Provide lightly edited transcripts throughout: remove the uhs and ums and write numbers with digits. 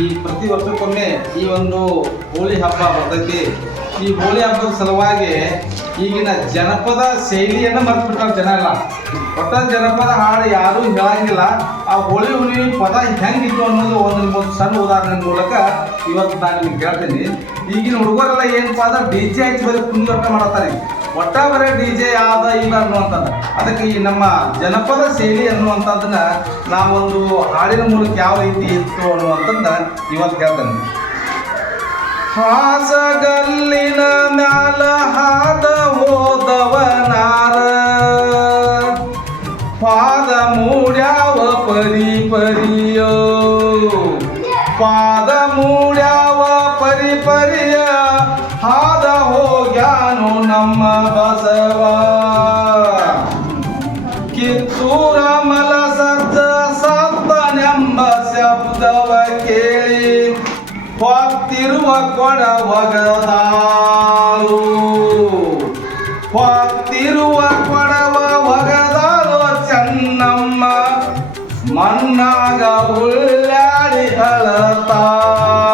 ಈ ಪ್ರತಿ ವರ್ಷಕ್ಕೊಮ್ಮೆ ಈ ಒಂದು ಹೋಳಿ ಹಬ್ಬ ಬರ್ತೈತಿ. ಈ ಹೋಳಿ ಹಬ್ಬದ ಸಲುವಾಗಿ ಈಗಿನ ಜನಪದ ಶೈಲಿಯನ್ನು ಮರೆತುಬಿಟ್ಟಾರ ಜನ ಎಲ್ಲ. ಒಟ್ಟ ಜನಪದ ಹಾಡು ಯಾರೂ ಹೇಳಂಗಿಲ್ಲ. ಆ ಹೋಳಿ ಹುಳಿ ಪದ ಹೆಂಗಿತ್ತು ಅನ್ನೋದು ಒಂದು ಸಣ್ಣ ಉದಾಹರಣೆ ಮೂಲಕ ಇವತ್ತು ನಾನು ನಿಮ್ಗೆ ಕೇಳ್ತೀನಿ. ಈಗಿನ ಹುಡುಗರೆಲ್ಲ ಏನಪ್ಪ ಅಂದ್ರೆ DJ ಹಚ್ಚಿ ಬರೀ ಕುಣಿಯೋಟ ಮಾಡತ್ತಾರೆ. ಒಟ್ಟ ಬರೀ DJ ಆದ ಈಗ ಅನ್ನುವಂಥದ್ದು. ಅದಕ್ಕೆ ಈ ನಮ್ಮ ಜನಪದ ಶೈಲಿ ಅನ್ನುವಂಥದ್ದನ್ನ ನಾವೊಂದು ಹಾಡಿನ ಮೂಲಕ ಯಾವ ರೀತಿ ಇತ್ತು ಅನ್ನುವಂಥದ್ದನ್ನ ಇವತ್ತು ಕೇಳ್ತೇನೆ. ಹಾಸಗಲ್ಲಿನ ಮ್ಯಾಲ ಹಾದ ಹೋದವನಾರ ಪಾದ ಮೂಡ್ಯಾವ ಪರಿ ಪರಿಯೋ, ಪಾದ ಮೂಡ್ಯಾವ ಪರಿ ಪರಿಯ ಹಾದ ಹೋಗ್ಯಾನು ನಮ್ಮ ಬಸವ. ಕಿತ್ತೂರ ಮಲಸಜ್ಜ ಸತ್ತನೆಂಬ ಶಬ್ದವ ಕೇಳಿ ಹೊತ್ತಿರುವ ಕೊಡ ಒಗದಾಳು, ಹೊತ್ತಿರುವ ಕೊಡವ ಒಗದಾಳು ಚೆನ್ನಮ್ಮ ಮಣ್ಣಾಗ ಉಳ್ಳಾಡಿ ಅಳತಾಳು.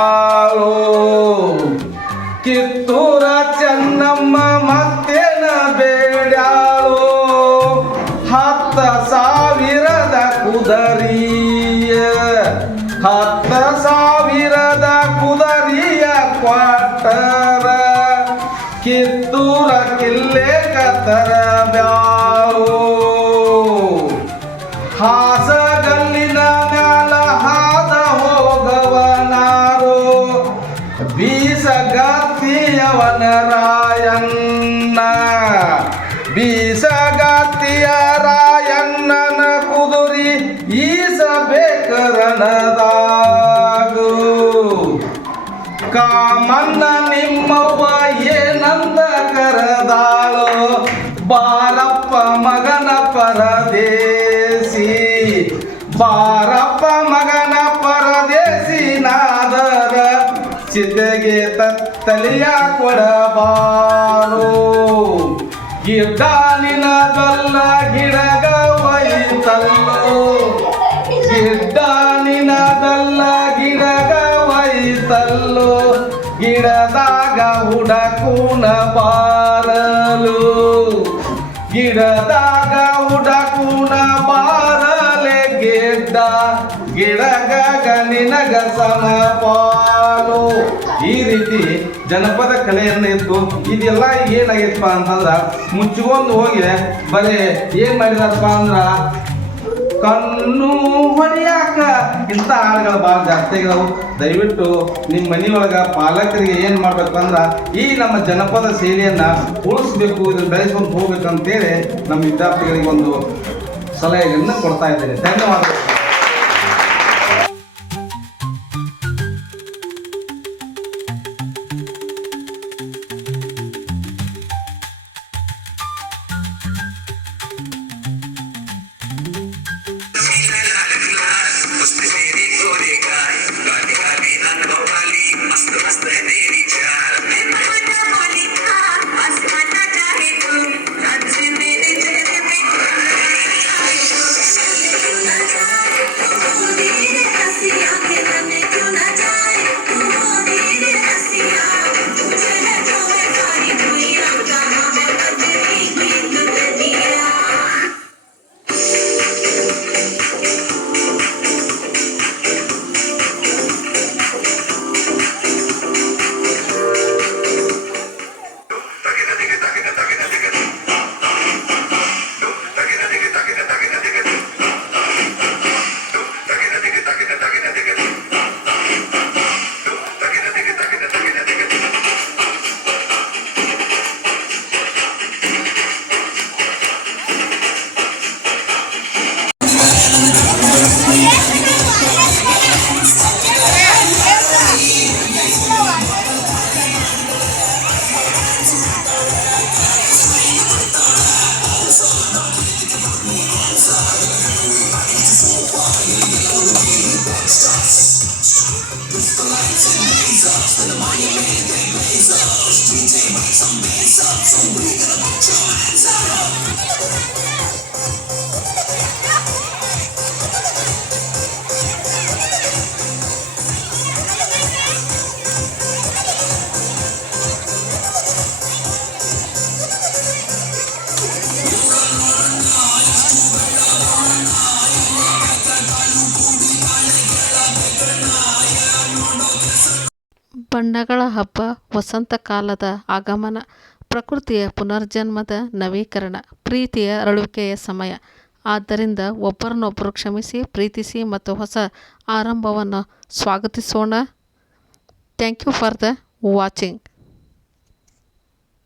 ಕಿತ್ತೂರ ಚೆನ್ನಮ್ಮ ಮತ್ತೇನ ಬೇಡ್ಯಾಳು, 10,000 ಕುದರಿಯ, 10,000 ಕುದರಿಯ ಕ್ವಾಟರ ಕಿತ್ತೂರ ಕಿಲ್ಲೆ ಕತರ ಬ್ಯಾಳು. ಹಾಸಗಲ್ಲಿನ ಮ್ಯಾಲ ಹಾದ ಹೋಗವನಾರು ಬೀಸಗತ್ತಿಯವನ ರಾಯಣ್ಣ, ಬೀಸಗತ್ತಿಯ ರಾಯಣ್ಣನ ಕುದುರಿ ಈಸಬೇಕರಣದಾಗು. ಕಾಮಣ್ಣ ನಿಮ್ಮವ್ವ ಏನಂದ ಕರದಾಳು, ಬಾರಪ್ಪ ಮಗನ ಪರದೇಸಿ, ಬಾರಪ್ಪ ಮಗನ ಪರದೇಸಿ ನಾದರ ಚಿತೆಗೆ ತತ್ತಲಿಯ ಕೊಡಬಾರು. ಗಿಡ್ಡಾಲಿನ ಗಲ್ಲ ಗಿಡಗ ವೈತಲ್ಲೋ, ಗಿಡ್ಡಾಲಿನ ಗಲ್ಲ ಗಿಡಗ ವೈತಲ್ಲೋ, ಗಿಡದಾಗ ಹುಡಕೂನ ಬಾರಲು, ಗಿಡದಾಗ ಹುಡಕೂನ ಬಾರಲೆ ಗಿಡ್ಡ ಗಿಡಗ ನಿನಗ ಸಮಪಾಲು. ಈ ರೀತಿ ಜನಪದ ಕಲೆಯನ್ನು ಇತ್ತು. ಇದೆಲ್ಲ ಏನಾಗೈತಪ್ಪ ಅಂತಂದ್ರೆ ಮುಚ್ಚಿಕೊಂಡು ಹೋಗಿ ಬರೀ ಏನ್ ಮಾಡಿದಾರಪ್ಪ ಅಂದ್ರ ಕಣ್ಣು ಹೊಡಿಯಾಕ ಇಂಥ ಹಾಡುಗಳು ಭಾಳ ಜಾಸ್ತಿ ಆಗಿದಾವು. ದಯವಿಟ್ಟು ನಿಮ್ಮ ಮನೆಯೊಳಗ ಪಾಲಕರಿಗೆ ಏನು ಮಾಡ್ಬೇಕು ಅಂದ್ರೆ ಈ ನಮ್ಮ ಜನಪದ ಶೈಲಿಯನ್ನು ಉಳಿಸ್ಬೇಕು, ಇದನ್ನು ಬೆಳೆಸ್ಕೊಂಡು ಹೋಗ್ಬೇಕಂತೇಳಿ ನಮ್ಮ ವಿದ್ಯಾರ್ಥಿಗಳಿಗೆ ಒಂದು ಸಲಹೆಯನ್ನು ಕೊಡ್ತಾ ಇದ್ದೇನೆ. ಧನ್ಯವಾದಗಳು. ಬಣ್ಣಗಳ ಹಬ್ಬ, ವಸಂತ ಕಾಲದ ಆಗಮನ, ಪ್ರಕೃತಿಯ ಪುನರ್ಜನ್ಮದ ನವೀಕರಣ, ಪ್ರೀತಿಯ ಅರಳುವಿಕೆಯ ಸಮಯ. ಆದ್ದರಿಂದ ಒಬ್ಬರನ್ನೊಬ್ಬರು ಕ್ಷಮಿಸಿ, ಪ್ರೀತಿಸಿ ಮತ್ತು ಹೊಸ ಆರಂಭವನ್ನು ಸ್ವಾಗತಿಸೋಣ. Thank you for the watching.